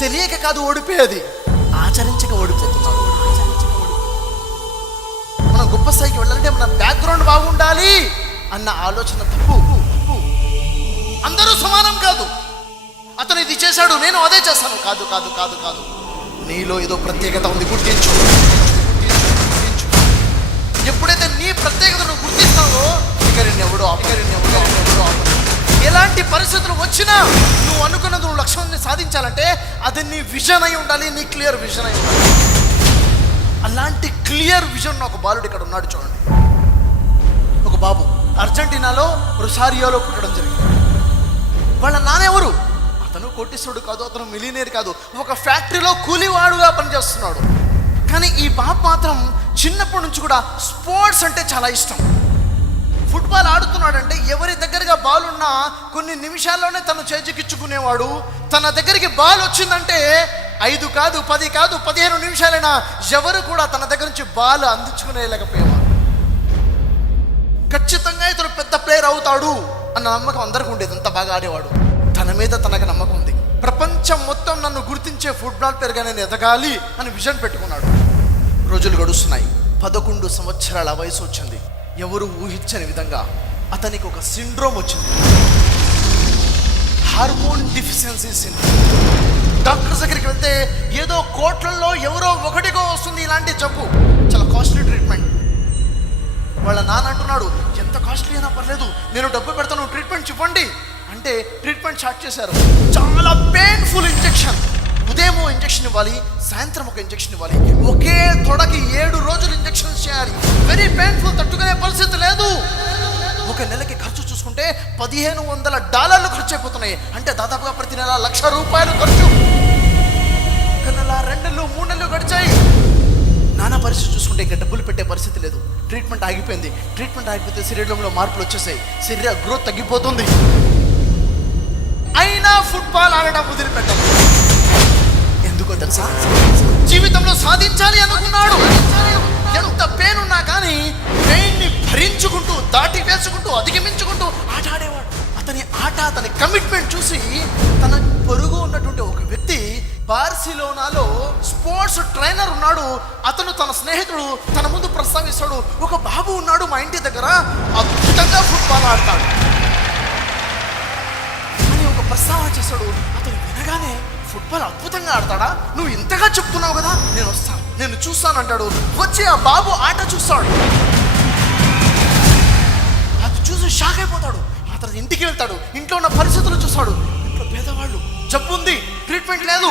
తెలియక కాదు ఓడిపోయేది, ఆచరించక ఓడిపోతున్నాడు. మనం గొప్ప స్థాయికి వెళ్ళాలంటే మన బ్యాక్గ్రౌండ్ బాగుండాలి అన్న ఆలోచన తప్పు. అందరూ సమానం కాదు. అతను ఇది చేశాడు, నేను అదే చేస్తాను. కాదు కాదు కాదు కాదు నీలో ఏదో ప్రత్యేకత ఉంది, గుర్తించు. ఎప్పుడైతే నీ ప్రత్యేకతను గుర్తిస్తావో ఇక నిన్నెవడో ఎలాంటి పరిస్థితులు వచ్చినా నువ్వు అనుకున్నది నువ్వు లక్ష్యాన్ని సాధించాలంటే అది నీ విజన్ అయి ఉండాలి, నీ క్లియర్ విజన్ అయి ఉండాలి. అలాంటి క్లియర్ విజన్ ఒక బాలుడు ఇక్కడ ఉన్నాడు చూడండి. ఒక బాబు అర్జెంటీనాలో రొసారియోలో పుట్టడం జరిగింది. వాళ్ళ నాన్నెవరు? అతను కోటీశ్వరుడు కాదు, అతను మిలియనీర్ కాదు, ఒక ఫ్యాక్టరీలో కూలివాడుగా పనిచేస్తున్నాడు. కానీ ఈ బాబు మాత్రం చిన్నప్పటి నుంచి కూడా స్పోర్ట్స్ అంటే చాలా ఇష్టం. ఫుట్బాల్ ఆడుతున్నాడంటే ఎవరి దగ్గరగా బాల్ ఉన్నా కొన్ని నిమిషాల్లోనే తను చేజికిచ్చుకునేవాడు. తన దగ్గరికి బాల్ వచ్చిందంటే 5 కాదు 10 కాదు 15 నిమిషాలైనా ఎవరు కూడా తన దగ్గర నుంచి బాల్ అందించుకునేలేకపోయేవాడు. ఖచ్చితంగా ఇతను పెద్ద ప్లేయర్ అవుతాడు అన్న నమ్మకం అందరికీ ఉండేది. అంత బాగా ఆడేవాడు. తన మీద తనకు నమ్మకం ఉంది. ప్రపంచం మొత్తం నన్ను గుర్తించే ఫుట్బాల్ ప్లేయర్గా నేను ఎదగాలి అని విజన్ పెట్టుకున్నాడు. రోజులు గడుస్తున్నాయి. 11 సంవత్సరాల వయసు వచ్చింది. ఎవరు ఊహించని విధంగా అతనికి ఒక సిండ్రోమ్ వచ్చింది, హార్మోన్ డిఫిషియన్సీ సిండ్రోమ్. డాక్టర్స్ దగ్గరికి వెళ్తే ఏదో కోట్లలో ఎవరో ఒకటికో వస్తుంది ఇలాంటి జబ్బు, చాలా కాస్ట్లీ ట్రీట్మెంట్. వాళ్ళ నాన్న అంటున్నాడు, ఎంత కాస్ట్లీ అయినా పర్లేదు, నేను డబ్బు పెడతాను, ట్రీట్మెంట్ ఇవ్వండి అంటే ట్రీట్మెంట్ స్టార్ట్ చేశారు. చాలా పెయిన్ఫుల్ ఇంజెక్షన్. ఉదయం ఇంజెక్షన్ ఇవ్వాలి, సాయంత్రం ఒక ఇంజెక్షన్ ఇవ్వాలి. ఒకే తొడకి 7 రోజులు ఇంజెక్షన్స్ చేయాలి. వెరీ పెయిన్ఫుల్, తట్టుకునే పరిస్థితి లేదు. ఒక నెలకి ఖర్చు చూసుకుంటే $1500 ఖర్చు అయిపోతున్నాయి. అంటే దాదాపుగా ప్రతి నెల ₹1,00,000 ఖర్చు. ఒక నెల 2 నెలలు 3 నెలలు గడిచాయి. నానా పరిస్థితి చూసుకుంటే ఇంకా డబ్బులు పెట్టే పరిస్థితి లేదు. ట్రీట్మెంట్ ఆగిపోయింది. ట్రీట్మెంట్ ఆగిపోతే శరీరంలో మార్పులు వచ్చేసాయి. శరీర గ్రోత్ తగ్గిపోతుంది. అయినా ఫుట్బాల్ ఆడడం వదిలిపెట్టాలి. ఎందుకో తెలుసా? జీవితంలో సాధించాలి అనుకున్నాడు. ఎంత పెయిన్ ఉన్నా కానీ పెయిన్ని భరించుకుంటూ, దాటి వేసుకుంటూ, అధిగమించుకుంటూ ఆట ఆడేవాడు. అతని ఆట, అతని కమిట్మెంట్ చూసి తన పొరుగు ఉన్నటువంటి ఒక వ్యక్తి బార్సిలోనాలో స్పోర్ట్స్ ట్రైనర్ ఉన్నాడు. అతను తన స్నేహితుడు తన ముందు ప్రస్తావిస్తాడు, ఒక బాబు ఉన్నాడు మా ఇంటి దగ్గర, అద్భుతంగా ఫుట్బాల్ ఆడతాడు అని ఒక ప్రస్తావన చేశాడు. అతను వినగానే, ఫుట్బాల్ అద్భుతంగా ఆడతాడా? నువ్వు ఇంతగా చెప్తున్నావు కదా, నేను వస్తాను, నేను చూస్తాను అంటాడు. వచ్చి ఆ బాబు ఆట చూస్తాడు. అది చూసి షాక్ అయిపోతాడు. అతను ఇంటికి వెళ్తాడు. ఇంట్లో ఉన్న పరిస్థితులు చూస్తాడు. ఇంట్లో పేదవాళ్ళు, జబ్బు ఉంది, ట్రీట్మెంట్ లేదు.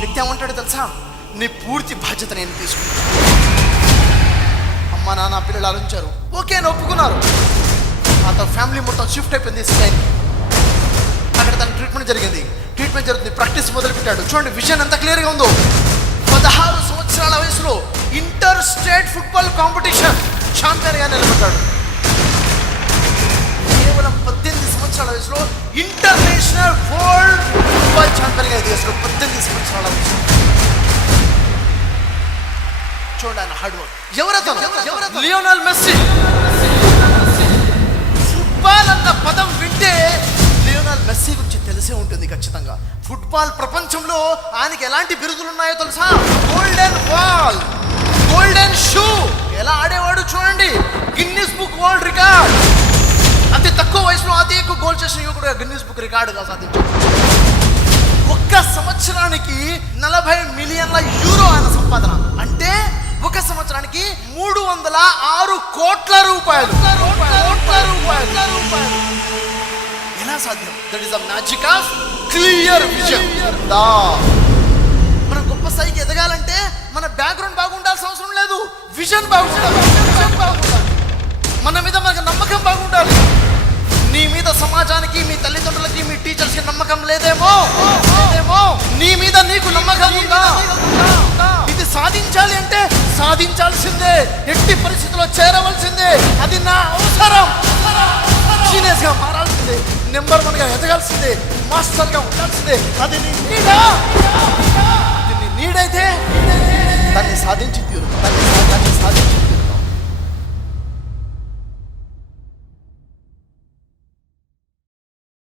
వ్యక్తి ఏమంటాడు తెలుసా? నీ పూర్తి బాధ్యత నేను తీసుకుంటాను. అమ్మ నాన్న పిల్లలు ఆలోచించారు, ఓకే అని ఒప్పుకున్నారు. అతను ఫ్యామిలీ మొత్తం షిఫ్ట్ అయిపోయింది స్పెయిన్. అక్కడ తన ట్రీట్మెంట్ జరిగింది. ట్రీట్మెంట్ జరుగుతుంది. ప్రాక్టీస్ మొదలుపెట్టాడు. చూడండి విజన్ ఎంత క్లియర్గా ఉందో. 16 సంవత్సరాల వయసులో ఇంటర్ స్టేట్ ఫుట్బాల్ కాంపిటీషన్ ఛాంపియన్గా నిలబడ్డాడు. కేవలం 18 సంవత్సరాల వయసులో ఇంటర్నేషనల్ వరల్డ్ ఫుట్బాల్ ఛాంపియన్గా ఎదిగేసాడు. 18 సంవత్సరాల వయసు. చూడండి ఆయన హార్డ్ వర్క్. ఎవరతను? Lionel Messi. ఫుట్బాల్ అన్న పదం వింటే లియోనెల్ మెస్సీ గురించి తెలిసే ఉంటుంది ఖచ్చితంగా. ఫుట్బాల్ ప్రపంచంలో ఆయనకి ఎలాంటి బిరుదులు ఉన్నాయో తెలుసా? Golden ball, golden shoe. ఎలా ఆడేవాడు చూడండి. Guinness book world record. అతి తక్కువ వయసులో అతి ఎక్కువ గోల్ చేసిన యువకుడు గిన్నిస్ బుక్ రికార్డుగా సాధించాడు. ఒక్క సంవత్సరానికి 40 మిలియన్ల యూరో ఆయన సంపాదన. అంటే ఒక సంవత్సరానికి 306 కోట్ల రూపాయలు. ఎలా సాధ్యం? That is the magic of clear vision. మనం గొప్ప స్థాయికి ఎదగాలంటే మన బ్యాక్గ్రౌండ్ బాగుండాల్సిన అవసరం లేదు, విజన్ బాగుండాలి. మన మీద మనకు నమ్మకం బాగుండాలి. నీ మీద సమాజానికి, మీ తల్లిదండ్రులకి, మీ టీచర్స్కి నమ్మకం లేదేమో, నీ మీద నీకు నమ్మకం ఉందా? ఇది సాధించాలి అంటే సాధించాల్సిందే, ఎట్టి పరిస్థితుల్లో చేరవలసిందే. అది నా అవసరం. జీనియస్గా మారాల్సిందే, నెంబర్ 1గా ఎదగాల్సిందే, మాస్టర్గా ఉండాల్సిందే. అది నీ నీడా? అది నీ నీడైతే దాన్ని సాధించి తీరు, దాన్ని సాధించి